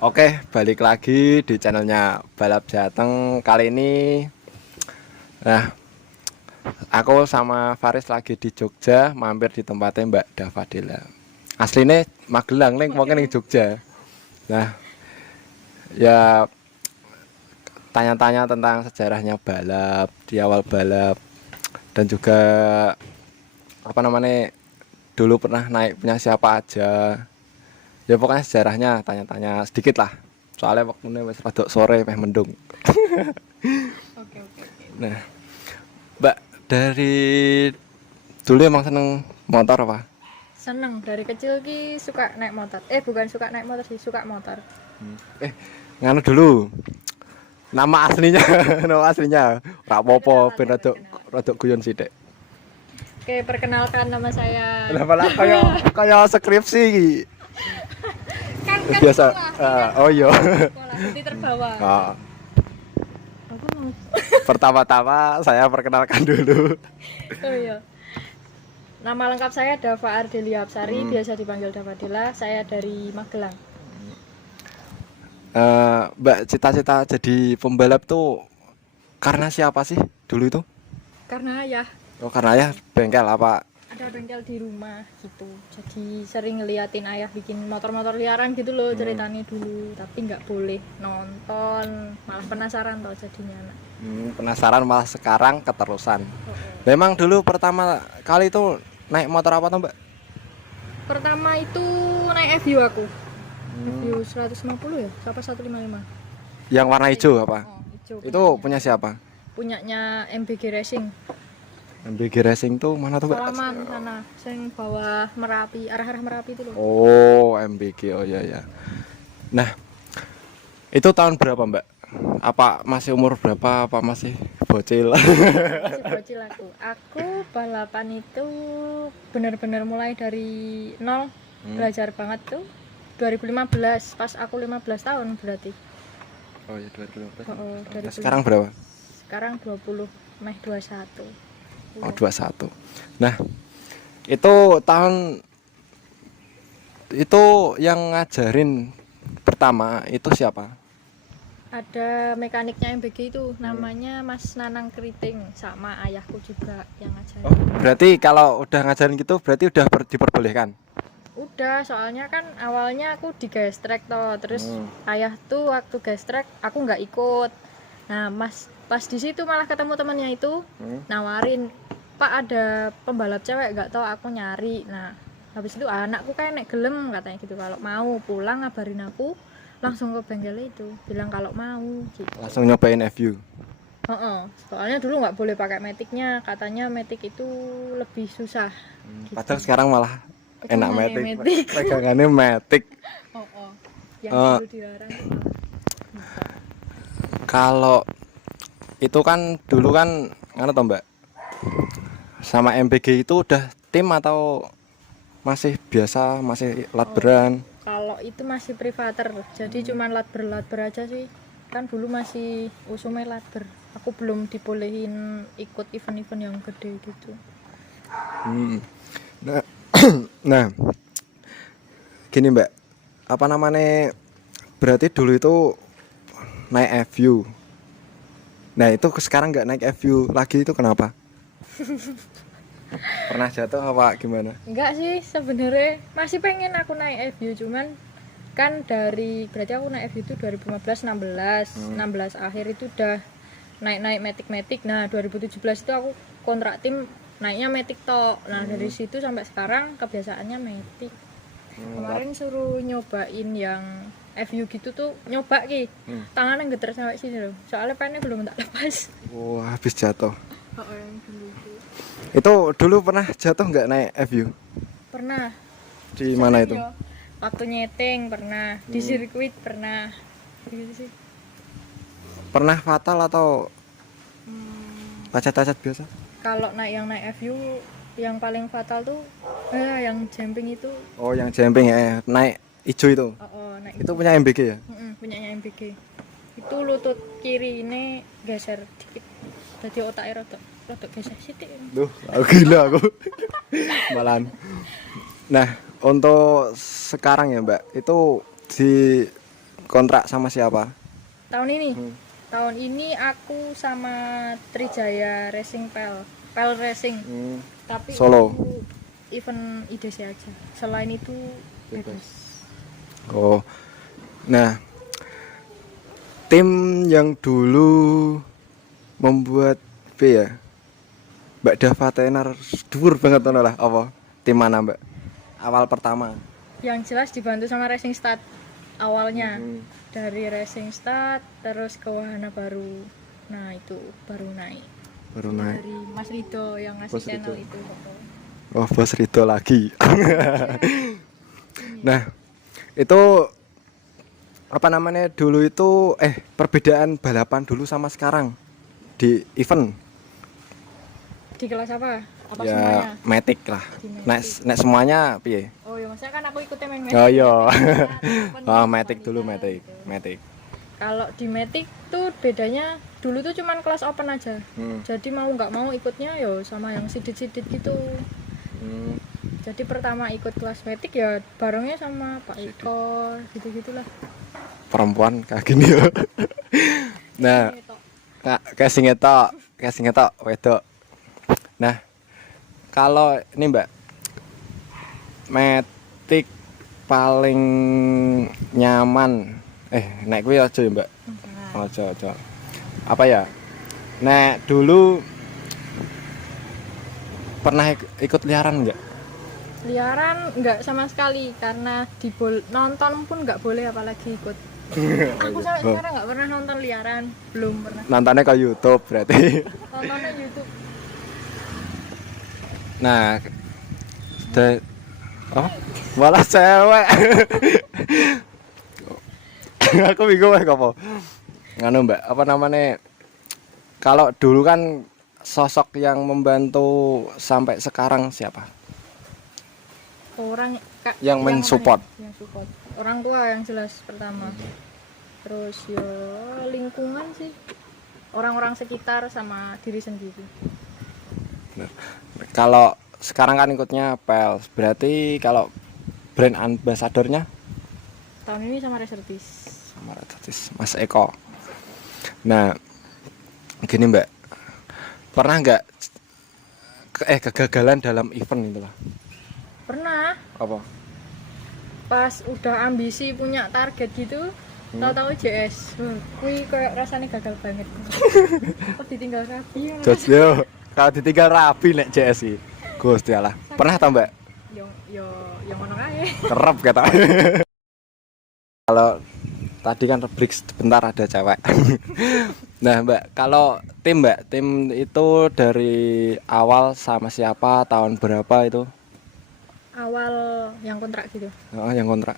Oke, balik lagi di channelnya Balap Jateng. Kali ini, nah, aku sama Faris lagi di Jogja, mampir di tempatnya Mbak Davadila. Aslinya Magelang, nih mungkin di Jogja. Nah, ya tanya-tanya tentang sejarahnya balap, di awal balap, dan juga apa namanya, dulu pernah naik punya siapa aja. Ya pokoknya sejarahnya tanya-tanya sedikit lah. Soalnya waktunya wis rada sore meh mendung. Oke, oke, oke. Nah, Mbak, dari dulu emang seneng motor apa? Seneng dari kecil ki suka naik motor. Bukan suka naik motor sih, suka motor. Eh, nganu dulu. Nama aslinya, nama aslinya. Ora apa-apa, Perkenalan ben ya, rada perkenalan. rada guyon sithik. Oke, perkenalkan nama saya. Lah malah kaya skripsi iki. Kan Biasa. sekolah, kan Oh iya. sekolah jadi terbawa. Ah, Aku mau. pertama-tama saya perkenalkan dulu. Oh iya. Nama lengkap saya Dava Ardelia Apsari, biasa dipanggil Dava Dela. Saya dari Magelang. Mbak, cita-cita jadi pembalap tuh karena siapa sih dulu itu? Karena ya Oh, karena ya bengkel apa? ada bengkel di rumah gitu. Jadi sering ngeliatin ayah bikin motor-motor liaran gitu loh ceritanya dulu. Tapi nggak boleh nonton, malah penasaran tau jadinya anak. Penasaran malah sekarang keterusan. Oh, oh. Memang dulu pertama kali itu naik motor apa tuh, Mbak? Pertama itu naik FU aku. FU 150 ya? Siapa 155? Yang warna hijau apa? Oh, hijau. Itu punya siapa? Punyanya MBG Racing. MBG Racing tuh mana tuh, Mbak? Salaman sana, sing bawah Merapi, arah-arah Merapi itu loh. Oh, MBG. Oh iya ya. Nah, itu tahun berapa, Mbak? Apa masih umur berapa? Apa masih bocil? Masih bocil aku. Aku balapan itu benar-benar mulai dari nol, belajar banget tuh 2015, pas aku 15 tahun berarti. Oh iya 2015. Oh, dari Sekarang berapa? sekarang 20, meh 21. Oh 21. Nah, itu tahun itu yang ngajarin pertama itu siapa? Ada mekaniknya MBG itu namanya Mas Nanang Keriting, sama ayahku juga yang ngajarin. Oh, berarti kalau udah ngajarin gitu berarti udah diperbolehkan. Udah, soalnya kan awalnya aku di gestrek toh, terus ayah tuh waktu gestrek aku nggak ikut. Nah, pas di situ malah ketemu temannya itu nawarin, Pak ada pembalap cewek nggak, tahu aku nyari. Nah, habis itu anakku kayak nek gelem katanya gitu, kalau mau pulang ngabarin aku, langsung ke bengkel itu bilang kalau mau gitu. Langsung nyobain FU. Heeh, soalnya dulu nggak boleh pakai metiknya, katanya metik itu lebih susah gitu. Padahal sekarang malah enak Pegangannya metik. metik. Pegangannya metik. Oh, yang dulu dilarang. Kalau itu kan dulu kan nganu toh, Mbak. Sama MBG itu udah tim atau masih biasa, masih latberan? Kalau itu masih privater, jadi cuman latber aja sih. Kan dulu masih usumnya latber. Aku belum dibolehin ikut event-event yang gede gitu. Nah, nah, gini Mbak, apa namanya? Berarti dulu itu naik FU. Nah itu sekarang nggak naik FU lagi itu kenapa? Pernah jatuh apa gimana? Enggak sih, sebenarnya masih pengen aku naik FU, cuman kan berarti aku naik FU itu 2015 16 16 akhir itu udah naik metik. Nah 2017 itu aku kontrak tim naiknya metik tok. Nah dari situ sampai sekarang kebiasaannya metik. Kemarin suruh nyobain yang FU gitu tuh, nyoba ki tangannya geter sampai sini loh, soalnya pennya belum tak lepas. Wah habis jatuh. Oh, yang dulu itu Itu dulu pernah jatuh nggak naik FU? pernah. Di mana itu? Yo, waktu nyeting pernah, di sirkuit pernah gitu sih. Pernah fatal atau lecet-lecet biasa? Kalau yang naik FU yang paling fatal tuh yang jumping itu. Oh yang jumping ya, naik hijau itu. Naik Itu punya MBG ya? punyanya MBG. Itu lutut kiri ini geser dikit, jadi otaknya rada geser sithik. Duh, aku gila aku. Malahan. Nah, untuk sekarang ya Mbak, itu di kontrak sama siapa? Tahun ini. Hmm. Tahun ini aku sama Trijaya Racing Pel Racing. Tapi Solo. itu event IDC aja. Selain itu bebas. Oh. Nah, tim yang dulu membuat B ya. Mbak Dava tenar dhuwur banget ngono lah apa? Tim mana, Mbak? Awal pertama. Yang jelas dibantu sama Racing Start awalnya. Dari Racing Start terus ke Wahana Baru. Nah, itu baru naik. Dari Mas Rido yang ngasih Bos channel Rido. itu. Oh, Bos Rido lagi. Nah, itu apa namanya dulu itu perbedaan balapan dulu sama sekarang di event Di kelas apa? Apa ya semuanya? Matic lah. Di Nek Matic. nek semuanya piye? Oh ya, maksudnya kan aku ikutnya main Oh iya. Oh, Oh, Matic dulu Matic. Kalau di Matic tuh bedanya dulu tuh cuman kelas open aja. Jadi mau nggak mau ikutnya yo sama yang sidit-sidit gitu. Jadi pertama ikut kelas Matic ya barengnya sama Pak Iko gitu-gitulah. Perempuan kayak gini ya. Nah, casing ngetok wedok. Nah, kalau ini Mbak Matic paling nyaman naik kuwi aja ya Mbak. Aja. Apa ya? Nek dulu pernah ikut liaran enggak? Liaran nggak sama sekali karena nonton pun nggak boleh apalagi ikut. Aku sampai sekarang nggak pernah nonton liaran, belum pernah. Nontonnya ke YouTube berarti. Nontonnya YouTube. Nah, malah cewek. Aku bingung apa. Nganu Mbak, apa namanya? Kalau dulu kan sosok yang membantu sampai sekarang siapa? Yang mensupport. Yang support. Orang tua yang jelas pertama. Terus ya lingkungan sih. Orang-orang sekitar sama diri sendiri. Kalau sekarang kan ikutnya Pels, berarti kalau brand ambassadornya Tahun ini sama Resertis. sama Resertis, Mas Eko. Nah, gini Mbak, pernah nggak kegagalan dalam event itu lah? Pernah. Apa? Pas udah ambisi punya target gitu, tahu-tahu JS. Kui kayak rasanya gagal banget. Kok ditinggal rapi. Jos yo, kalau ditinggal rapi nek JS iki. Gusti Allah. Pernah ta, Mbak? Yo ngono kae. Kerep kata. Kalau tadi kan break sebentar ada cewek. Nah, Mbak, kalau tim itu dari awal sama siapa, tahun berapa itu? Awal yang kontrak gitu. Oh, yang kontrak.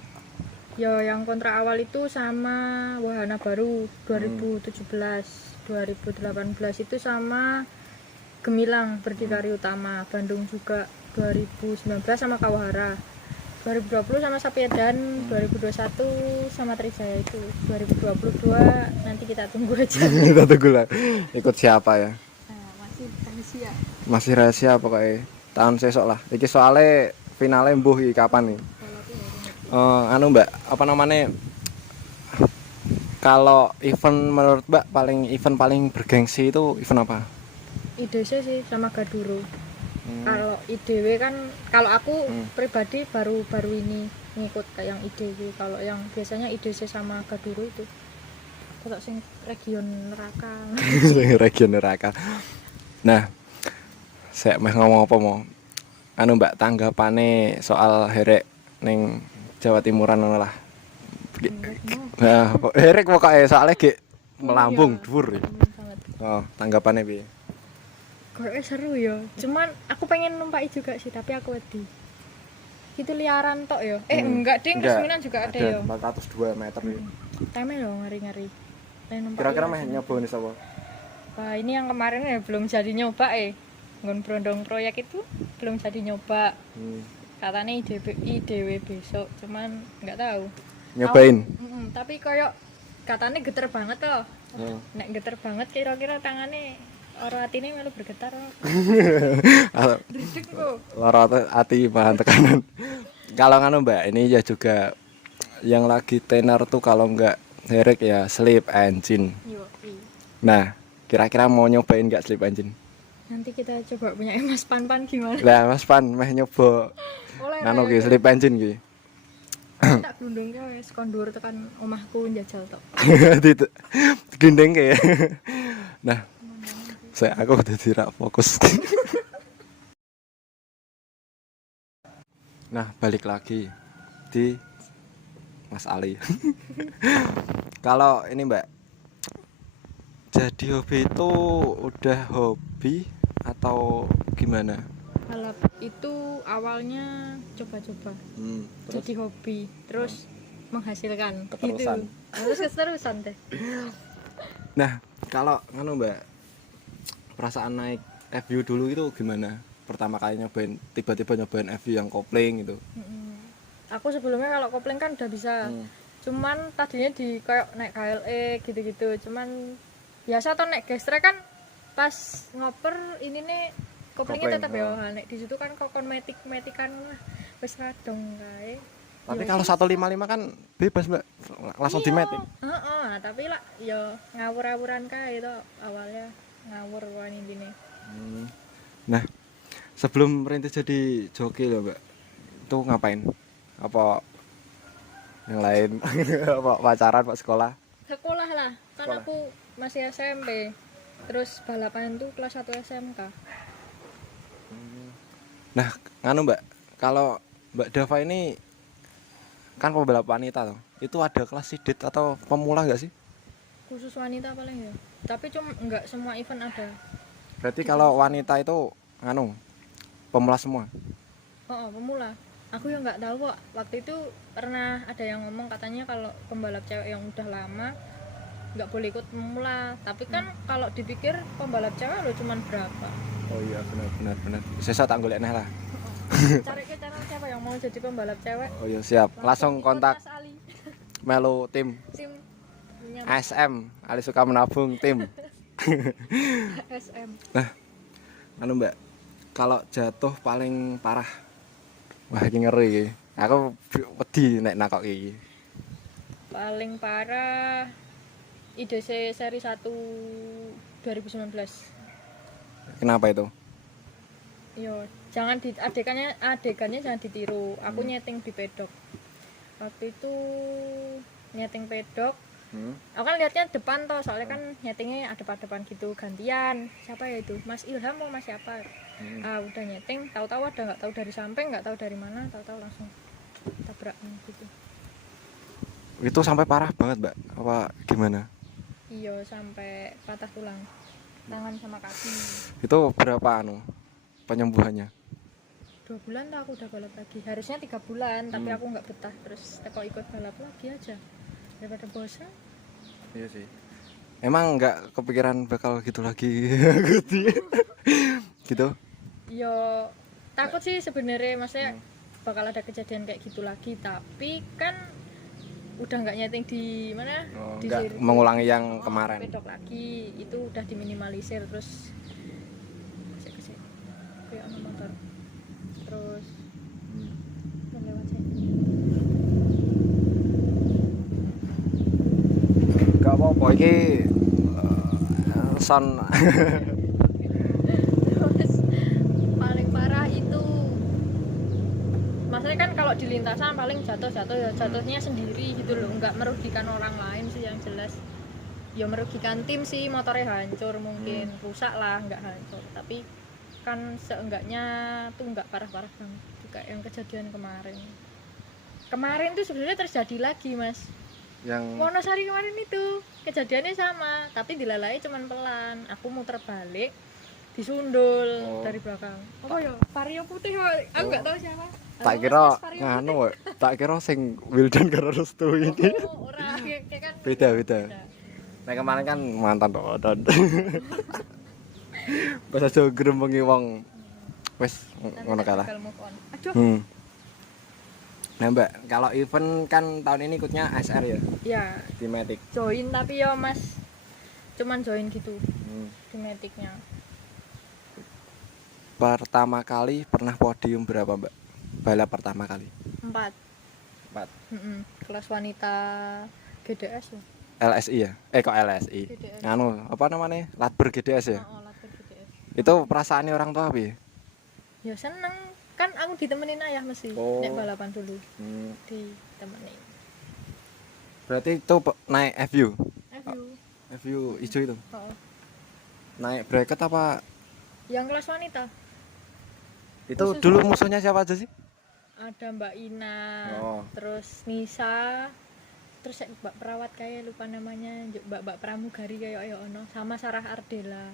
Ya, yang kontrak awal itu sama Wahana Baru 2017, 2018 itu sama Gemilang Berdikari Utama, Bandung juga 2019 sama Kawahara, 2020 sama Sapiedan, 2021 sama Trijaya itu, 2022 nanti kita tunggu aja. Kita tunggu lah. Ikut siapa ya? Nah, masih rahasia. Masih rahasia pokoknya. Tahun sesok lah. Iki soalnya finalnya mbuh iki kapan nih? Anu Mbak, apa namanya? Kalau event menurut Mbak event paling bergengsi itu event apa? IDC sih sama Gaduro. Kalau IDW kan kalau aku pribadi baru ini ngikut kayak yang IDW. Kalau yang biasanya IDC sama Gaduro itu kalau sing region neraka. Region neraka. Nah, saya mau ngomong apa mau? Anu Mbak, tanggapane soal herek ning Jawa Timuran ngono lah. Nah, herek pokoknya soalnya ge melambung dhuwur. Oh, tanggapannya piye? Kayaknya seru ya. Cuman aku pengen numpaki juga sih, tapi aku wedi. Itu liaran tok ya. Enggak ding, keseminan juga ada ya. 402 meter ya. Teme loh ngeri-ngeri. Kira-kira mah nyoba nih sapa? Wah, ini yang kemarin ya belum jadi nyoba Ngon Brondong proyek itu belum jadi nyoba. Katanya IDW besok, cuman nggak tahu. Nyobain. Tapi koyok katanya geter banget loh. Nek geter banget kira-kira tangannya ora atine melu bergetar. Lara hati bahan tekanan. Kalau nganu Mbak, ini ya juga yang lagi tenar tuh kalau nggak derek ya sleep engine. Yo, Nah, kira-kira mau nyobain nggak sleep engine? nanti kita coba punya Mas Pan gimana? Lah Mas Pan meh nyoba Oleh nano ki sleep engine ki. tak glundung wis kondur tekan omahku njajal tok. Gendeng kayak. Nah, aku udah tidak fokus. Nah, balik lagi di Mas Ali. Kalau ini Mbak, jadi hobi itu udah hobi atau gimana? Balap itu awalnya coba-coba. Terus Jadi hobi, terus menghasilkan Keterusan. gitu. Terus keterusan teh. Nah, kalau ngono Mbak, perasaan naik FU dulu itu gimana? Pertama kali nyobain, tiba-tiba nyobain FU yang kopling gitu. Aku sebelumnya kalau kopling kan udah bisa. Cuman tadinya di kayak naik KLE gitu-gitu. Cuman biasa atau naik gestrek kan pas ngoper ini nih koplingnya Kopling, tetap ya. Nek di situ kan kokon metikan wis radong kae. Tapi Ya kalau wis. 155 kan bebas Mbak, langsung Iya. dimetik. Heeh, tapi lah ya ngawur-ngawuran kae itu awalnya ngawur wan intine. Nah, sebelum merintis jadi joki loh Mbak, itu ngapain? Apa yang lain? Apa pacaran Pak sekolah? Sekolah lah, kan Sekolah. aku masih SMP. Terus balapan tuh kelas 1 SMK. Nah, nganu Mbak, kalau Mbak Dava ini kan pembalap wanita tuh, itu ada kelas sidit atau pemula nggak sih? Khusus wanita paling ya. Tapi cuma enggak semua event ada. Berarti kalau wanita itu nganu pemula semua. Oh, pemula. Aku yang nggak tahu kok. Waktu itu pernah ada yang ngomong katanya kalau pembalap cewek yang udah lama nggak boleh ikut pemula. Tapi kan kalau dipikir pembalap cewek lo cuman berapa? Oh iya benar. Sesa tak golek lah. Cari ke channel siapa yang mau jadi pembalap cewek? Oh iya siap. Langsung ikut kontak Mas Ali. melu tim Tim punya SM Ali suka menabung tim. SM. Anu Mbak, kalau jatuh paling parah. Wah, iki ngeri iki. Aku wedi nek nakok iki. Paling parah IDC seri 1 2019. Kenapa itu? Yo, jangan adegannya jangan ditiru. Aku nyeting di pedok. Waktu itu nyeting pedok. Aku kan lihatnya depan toh, soalnya kan nyetingnya adep-adepan gitu, gantian. Siapa ya itu? Mas Ilham mau Mas siapa? Udah nyeting, tahu-tahu ada nggak tahu dari samping, nggak tahu dari mana, tahu-tahu langsung tabrak gitu. Itu sampai parah banget, Mbak. Apa gimana? Iya, sampai patah tulang tangan sama kaki. Itu berapa penyembuhannya? 2 bulan tuh aku udah balap lagi. Harusnya 3 bulan, tapi aku nggak betah, terus kok ikut balap lagi aja daripada bosan. Iya sih. Emang nggak kepikiran bakal gitu lagi? Gitu? Yo takut sih sebenarnya, maksudnya bakal ada kejadian kayak gitu lagi, tapi kan udah nggak nyeting di mana, di Nggak sirkuit. mengulangi yang kemarin. Pedok lagi itu udah diminimalisir, terus kesek kayak ono motor terus lewat saya. Gak apa-apa iki son Terus paling parah itu maksudnya kan kalau di lintasan paling jatuh ya jatuhnya sendiri gitu loh, nggak merugikan orang lain sih yang jelas. Ya merugikan tim sih, motornya hancur mungkin, rusak lah, nggak hancur, tapi kan seenggaknya tuh nggak parah-parah banget kayak yang kejadian kemarin tuh sebenarnya terjadi lagi mas. yang Wonosari kemarin itu kejadiannya sama, tapi dilalai cuman pelan. Aku muter balik, disundul dari belakang. Oh ya, Vario putih kok. Aku nggak tahu siapa. tak kira nganu, tak kira sing Wildan karo Restu ini. Oh, ora kayak kan Beda. Nah kemarin kan mantan dodon. Pas aja grembengi wong wis ngono kalah. Aduh. Nah Mbak, kalau event kan tahun ini ikutnya SR ya, Ya, di Matic. join tapi ya mas, cuman join gitu di metiknya. Pertama kali pernah podium berapa Mbak? Balap pertama kali? 4. 4. Kelas wanita GDS ya. LSI ya? Kok LSI? GDS. Anu, apa namanya? Latber GDS ya? Oh, Latar GDS. Itu perasaannya orang tua apa ya? Ya seneng, kan aku ditemenin ayah mesti Oh. nek balapan dulu. Hmm. Ditemenin. Berarti itu naik FU? FU. FU hijau itu? Oh. Naik bracket apa? Yang kelas wanita Itu Khusus dulu apa? musuhnya siapa aja sih? ada Mbak Ina, Oh. terus Nisa, terus Mbak perawat kayak lupa namanya, Mbak pramugari kayak ayo ono, sama Sarah Ardela.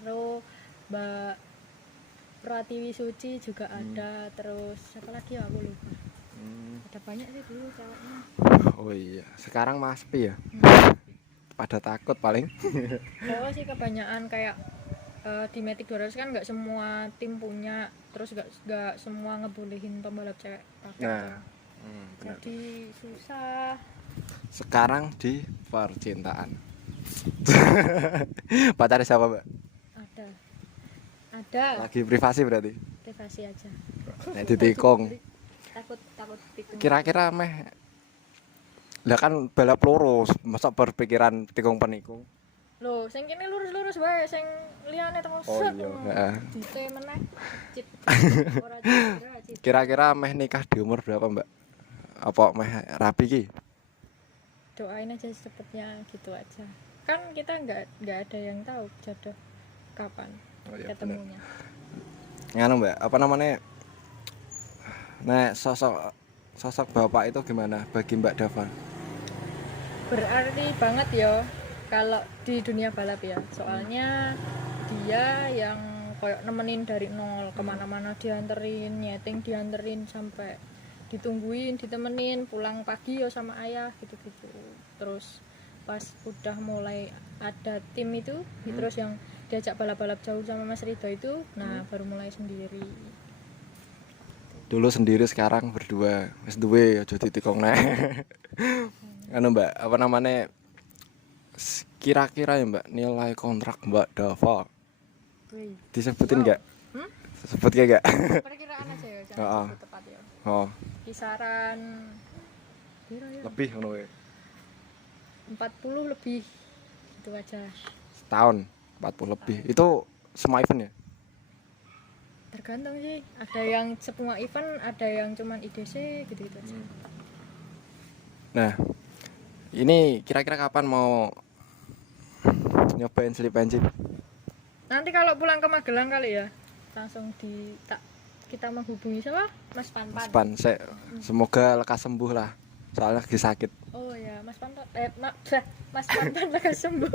Terus Mbak Pratiwi Suci juga ada, terus siapa lagi ya aku lupa. Ada banyak sih dulu ceweknya. Oh iya, sekarang Mas Pi ya? Pada takut paling. Oh sih kebanyakan kayak di Matic 200 kan nggak semua tim punya, terus nggak semua ngebolehin pembalap cewek pakai. Nah, benar. Jadi susah. Sekarang di percintaan. Pacar siapa, Mbak? Ada Lagi privasi berarti. privasi aja. Nek ditikung. Takut tikung. Kira-kira meh lah kan balap lurus, masa berpikiran tikung penikung. Loh, sing kene lurus-lurus wae, sing liyane teko Oh set. iya, heeh. Dite meneh. Cip. Ora cip. Kira-kira meh nikah di umur berapa, Mbak? Apa meh rapi ki? Doain aja secepatnya gitu aja. Kan kita nggak ada yang tahu jodoh kapan Oh iya, ketemunya. Nganu, Mbak, apa namanya? Nah, sosok bapak itu gimana bagi Mbak Dava? Berarti banget ya kalau di dunia balap ya, soalnya dia yang koyok nemenin dari nol, kemana-mana dianterin, nyeting dianterin sampai ditungguin, ditemenin, pulang pagi ya sama ayah gitu-gitu. Terus pas udah mulai ada tim itu, terus yang diajak balap-balap jauh sama Mas Rido itu, nah baru mulai sendiri. Dulu sendiri, sekarang berdua. Wis duwe aja ditikung nek. Anu, Mbak, apa namanya? Kira-kira ya, Mbak, nilai kontrak Mbak Dava Wih, disebutin enggak? Hmm? Sebut enggak? perkiraan aja ya, Heeh. jangan sebut tepat ya. Oh, Kisaran piro ya? lebih ngono wae. 40 lebih itu aja. Setahun 40 lebih. Itu semua event ya? Tergantung sih, ada yang semua event, ada yang cuman IDC gitu-gitu aja. Nah, ini kira-kira kapan mau nyobain slip engine? Nanti kalau pulang ke Magelang kali ya, langsung kita menghubungi siapa? Mas Panpan. Mas Pan, semoga lekas sembuh lah. Soalnya lagi sakit. Oh ya, Mas Panpan. Mas Panpan lekas sembuh.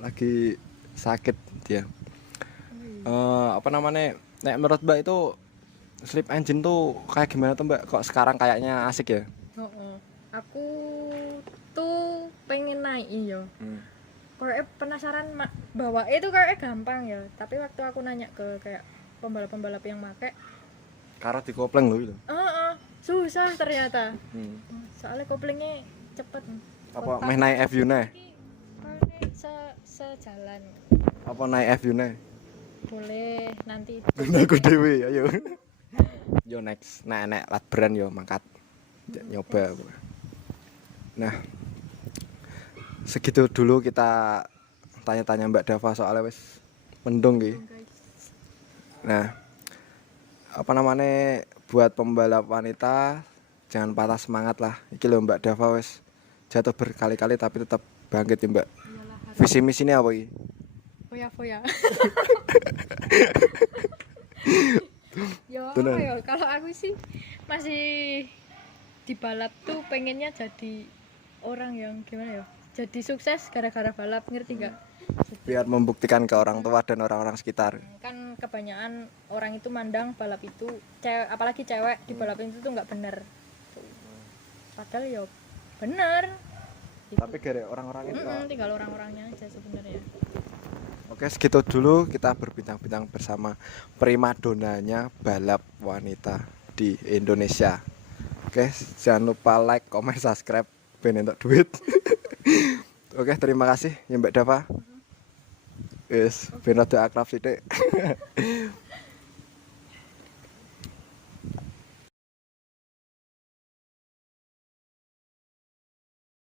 Lagi sakit dia. Apa namanya? Nek menurut Mbak itu slip engine tuh kayak gimana tuh, Mbak? Kok sekarang kayaknya asik ya? Oh. Aku tuh pengen naik ya. Kayak penasaran bahwa itu kayak gampang ya, tapi waktu aku nanya ke kayak pembalap-pembalap yang make, Karena dikopleng loh itu. susah ternyata. Soalnya koplingnya cepet. Apa meh naik FU nih? Sejalan. Apa naik FU nih? Boleh nanti. Aku dewe, ayo. Yo next, nek lat brand yo mangkat. Nyoba. Nah, segitu dulu kita tanya-tanya Mbak Dava soalnya wis mendung ki. Nah, apa namanya, buat pembalap wanita jangan patah semangat lah. Iki lho Mbak Dava wis jatuh berkali-kali tapi tetap bangkit ya, Mbak. Visi misinya apa iki? Foya. Ya Bener. apa ya, kalau aku sih masih di balap tuh pengennya jadi orang yang gimana ya, jadi sukses gara-gara balap, ngerti nggak? Biar membuktikan ke orang tua dan orang-orang sekitar. Kan kebanyakan orang itu mandang balap itu cewek, apalagi cewek di balap itu tuh nggak bener tuh. Padahal ya bener gitu. Tapi gara orang-orang itu. Tinggal orang-orangnya aja sebenarnya. Oke, segitu dulu kita berbincang-bincang bersama primadonanya balap wanita di Indonesia. Oke, jangan lupa like, comment, subscribe ben entuk duit. Oke, terima kasih ya Mbak Dava. Ben rada akrab sithik.